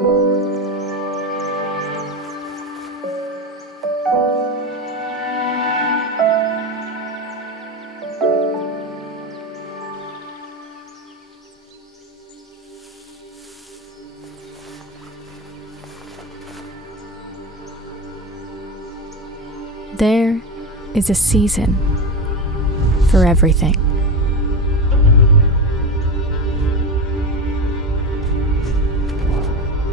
There is a season for everything.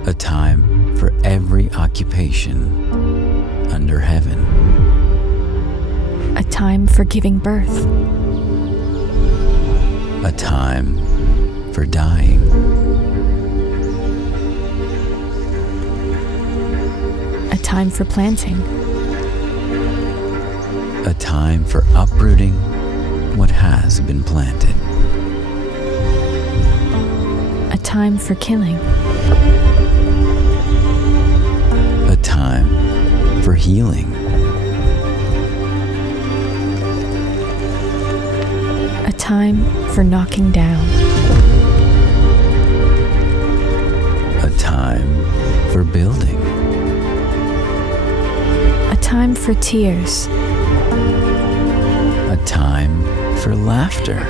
A time for every occupation under heaven. A time for giving birth. A time for dying. A time for planting. A time for uprooting what has been planted. A time for killing. A time for healing. A time for knocking down. A time for building. A time for tears. A time for laughter.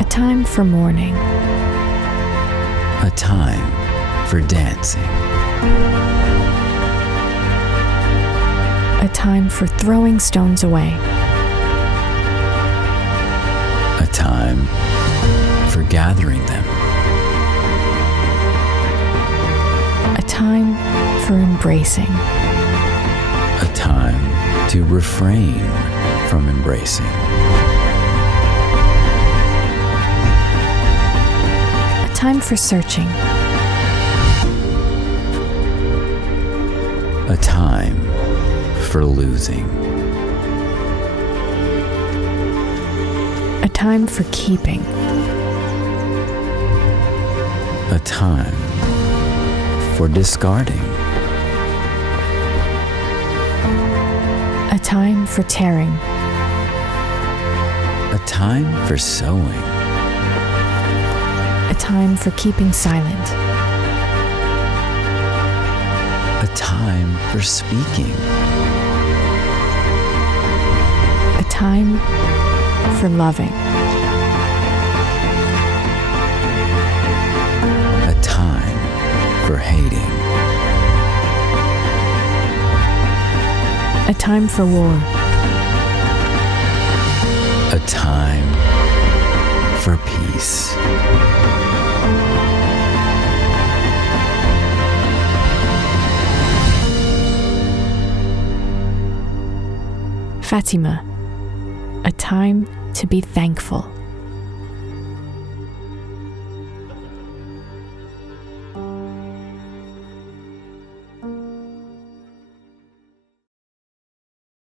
A time for mourning. A time for dancing. A time for throwing stones away. A time for gathering them. A time for embracing. A time to refrain from embracing. A time for searching. A time for losing. A time for keeping. A time for discarding. A time for tearing. A time for sowing. A time for keeping silent. A time for speaking. A time for loving. A time for hating. A time for war. A time for peace. Fatima, a time to be thankful.